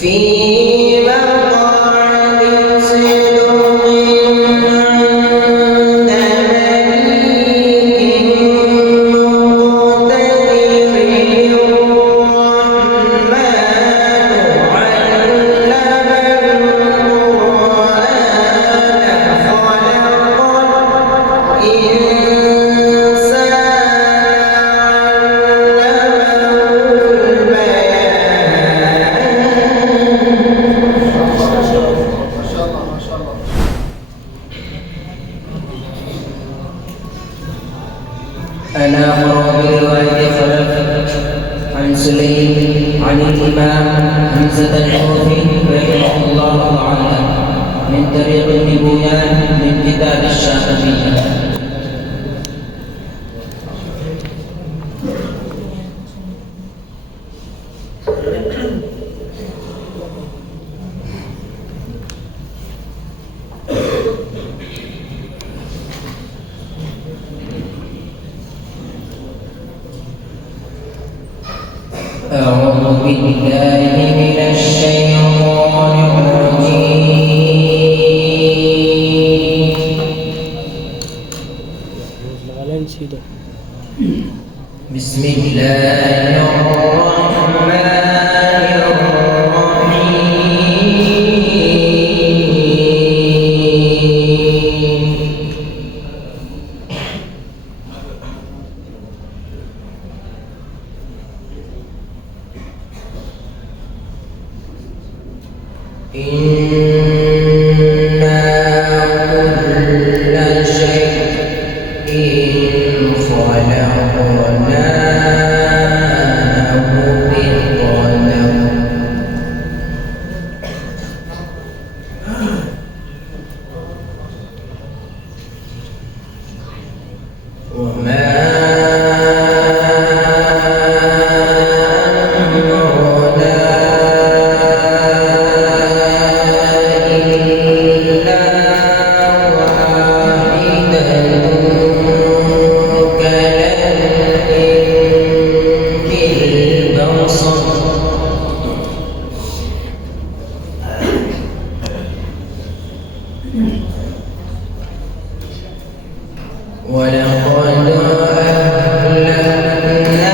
في مقعد صدق عند مليك مقتدر الرحمن علم القرآن خلق الإنسان أنا أقرأ برواية خلف عن سليم عن الإمام حمزة الكوفي رحمه الله تعالى من طريق ابن بويان من كتاب الشافعية. أعوذ بالله من الشيطان الرجيم. بسم الله الرحمن إنا كل شيء خلقناه بقدر وما ولقد أهلكنا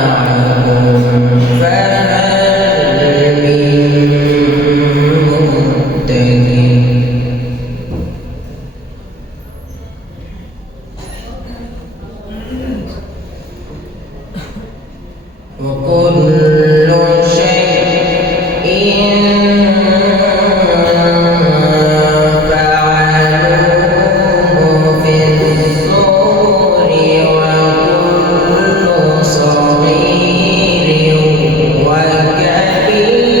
أشياعهم فهل من مدكر وكل شيء فعلوه في الزبر وكل صغير وكبير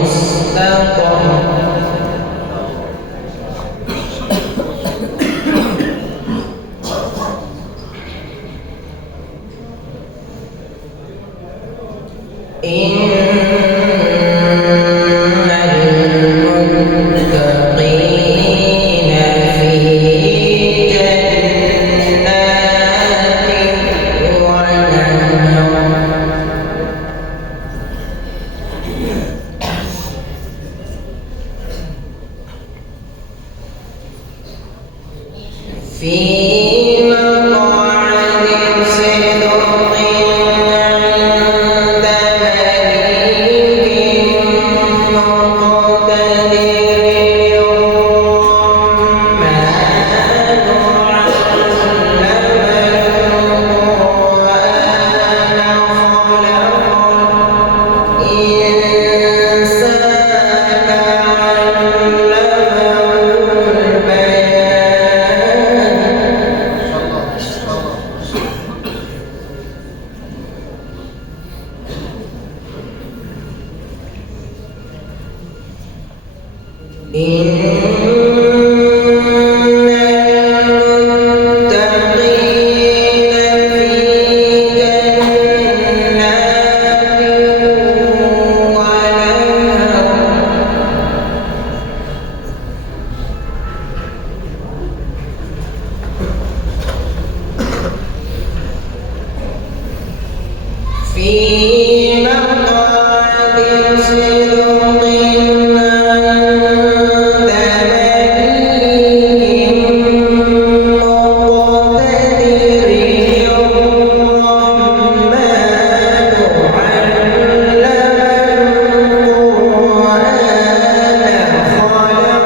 مستطر إن المتقين في جنات ونهر في مقعد صدق عند مليك مقتدر الرحمن علم القرآن خلق الإنسان مقعد صدق عند مليك مقتدر الرحمن علم القرآن خلق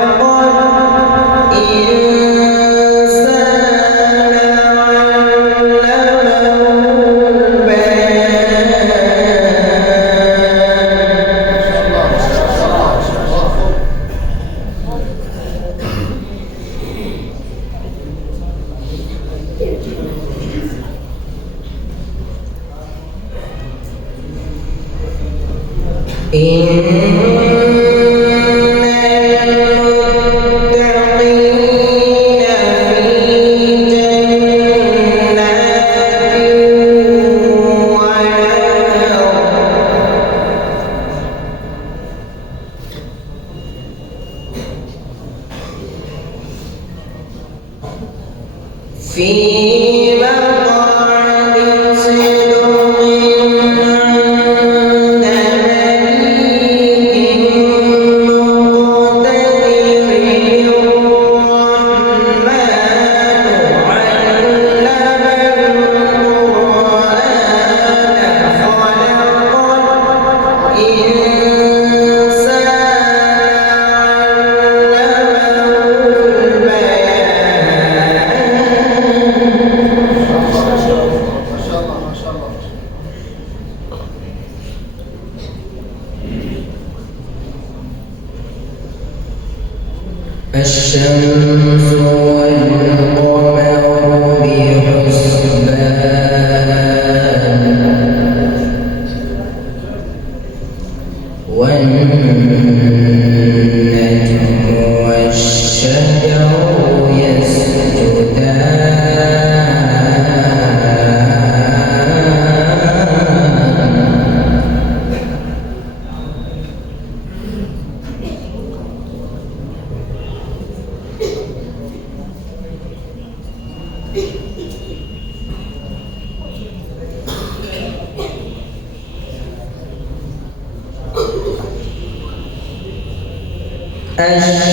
في مقعد صدق عند مليك مقتدر الرحمن علم القرآن خلق الإنسان الشمس والقمر بحسبان والنجم والشجر يسجدان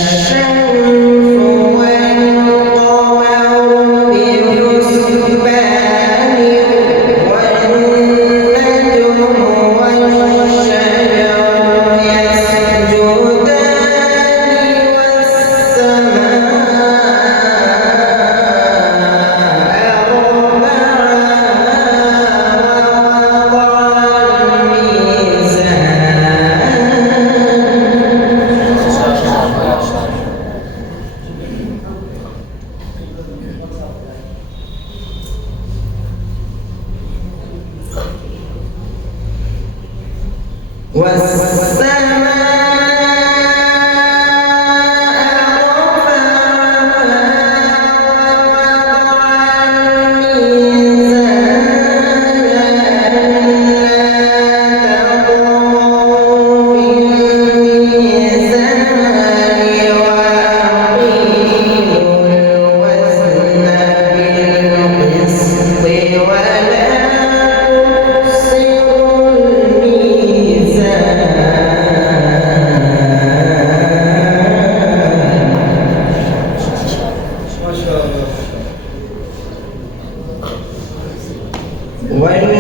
الشمس والقمر بحسبان والنجم والشجر يسجدان والسماء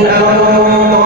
رفعها ووضع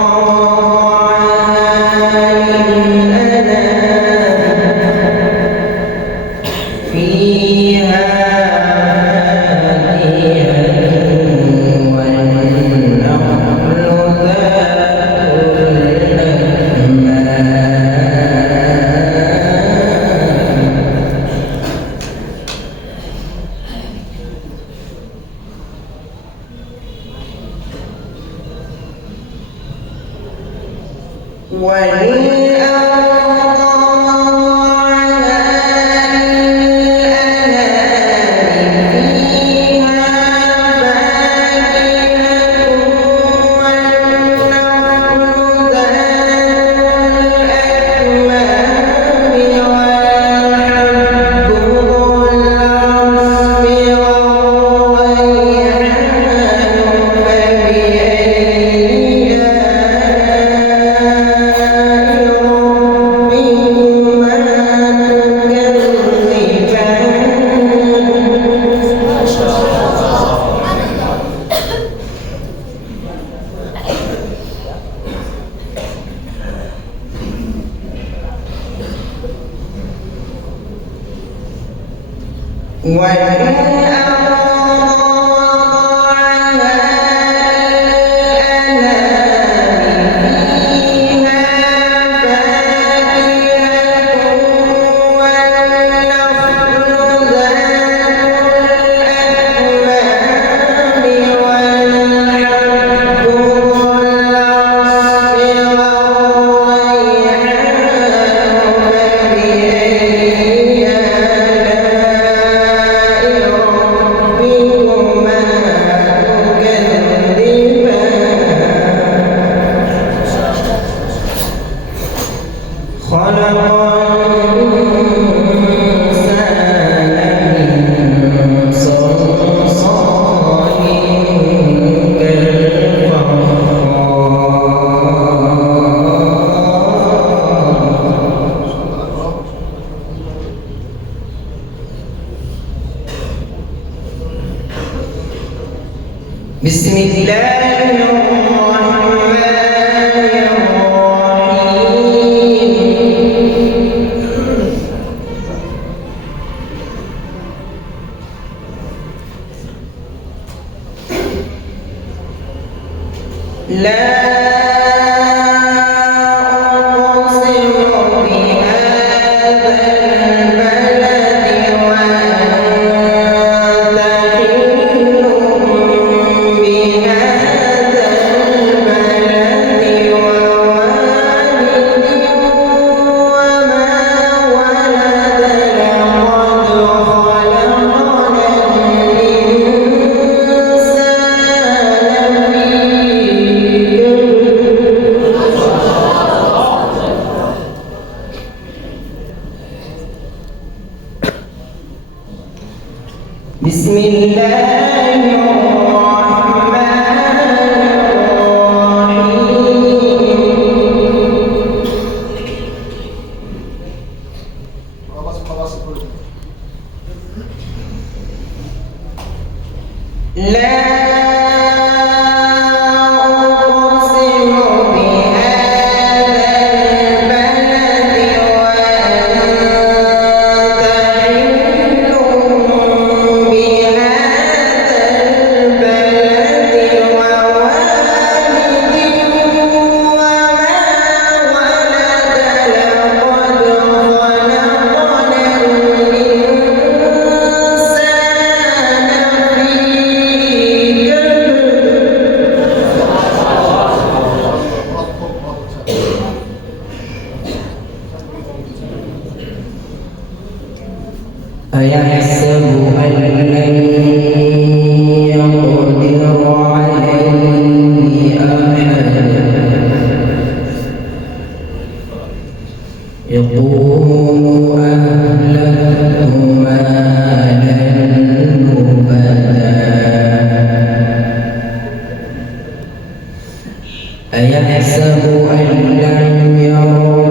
بسم الله الرحمن الرحيم لا بسم الله الرحمن الرحيم لا أيحسب أن لن يقدر عليه أحد يقول أهلكت مالا لبدا أيحسب أن لم يره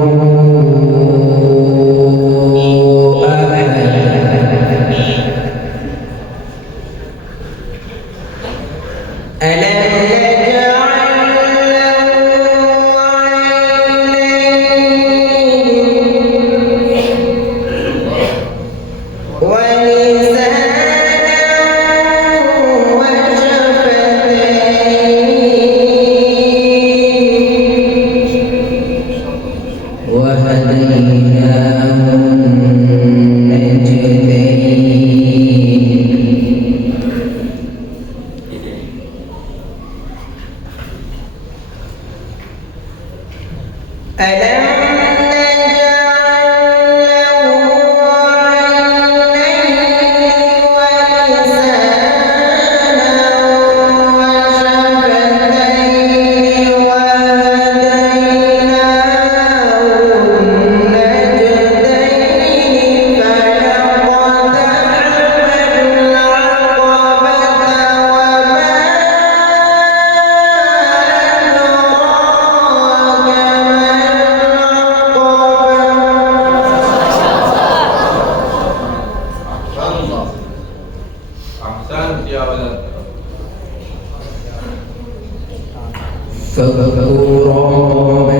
فذو رغبة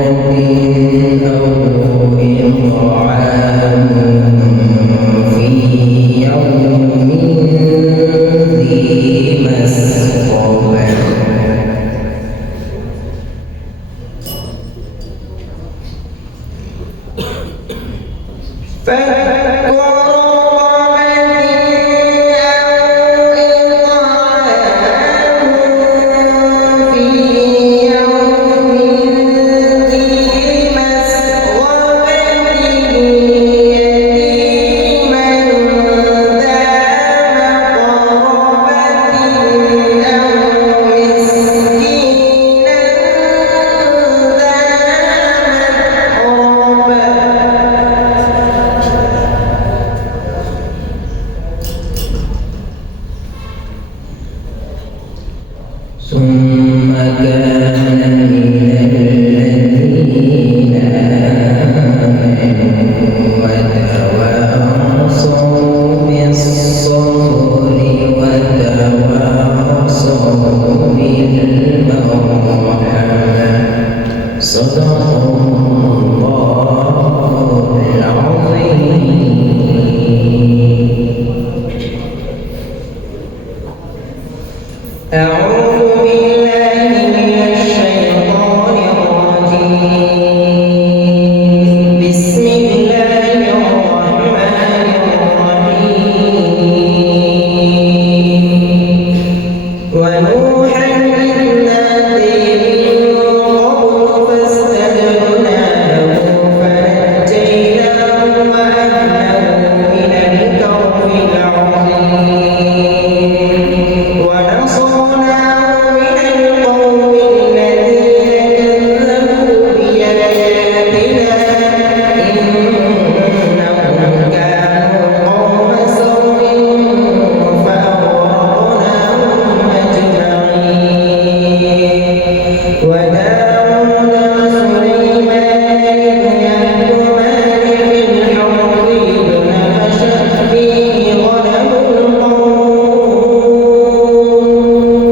أو إطعام في يوم كان من الذين آمنوا وتواصوا بالصبر وتواصوا بالمرحمة. صدق الله العظيم. أعوذ بالله من الشيطان الرجيم. بسم الله الرحمن الرحيم. ونوحا إذ نادي من قبل فاستجبنا له فنجيناه وأهله من الكرب العظيم ونصرناه من القوم الذين كذبوا بآياتنا إنهم كانوا قوم سوء فأغرقناهم أجمعين. وداود وسليمان إذ يحكمان في الحرث إذ نفشت فيه غنم القوم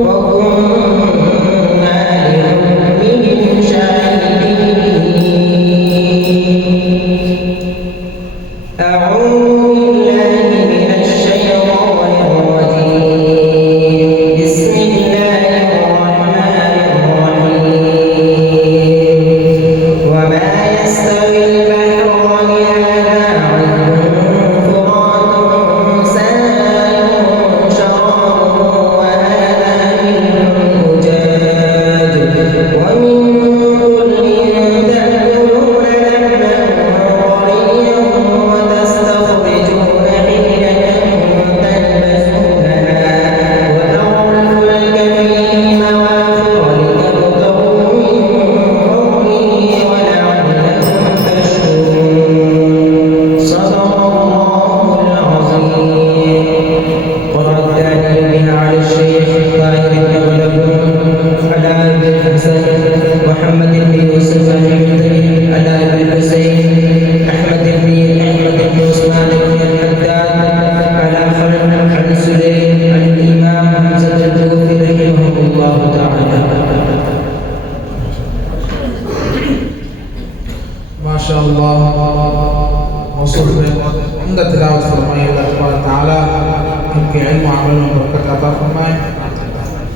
وكنا لحكمهم شاهدين. أعوذ بالله من الشيطان الرجيم. بسم الله الرحمن الرحيم. وما يستوي البحران هذا عذب فرات سائغ شرابه وهذا ملح أجاج ومن كل تأكلون لحما طريا وتستخرجون حية تلبسونها وترى الفلك فيه مواخر لتبتغوا من فضله ولعلكم تشكرون. صدق الله العظيم. ورد بها على الشيخ طاهر بن ملكون على ابي الحسن محمد بن يوسف الحمداني على ابي الحسين احمد بن عثمان بن الحداد على خلف عن سليم عن الامام حمزه الكوفي رحمه الله تعالى. माशाअल्लाह मौसूल में उम्दा तिलावत फरमाई। अल्लाह तबारक ताला इनके इल्म अमल में बरकत अता फरमाए।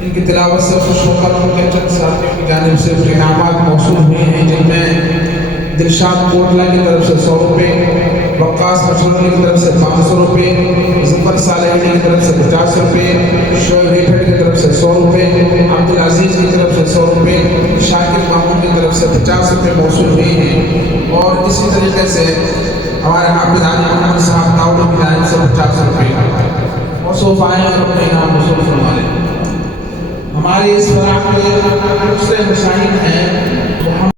इनकी तिलावत से खुश होकर उनके चंद साथियों की जानिब से इनामात मौसूल हुए हैं, जिनमें दिलशाद कोटला की तरफ से 100 रुपये, वक्कास मशरूनी की तरफ से 500 रुपये, ज़फ़र सालेहिनी की तरफ से 50 रुपये, शोएब हेठड़ की तरफ से 100 रुपये, अब्दुल अजीज़ की तरफ से 100 रुपये, शाकिर मामून की तरफ से 50 रुपये मौसूल हुए हैं। और इसी तरीके से हमारे हाफिज़ हाजी मोहम्मद साहब दाऊद की जानिब से 50 रुपये मौसूल आए और अपने इनाम मौसूल फरमा लें। हमारे इस फराम के दूसरे मशाहिद हैं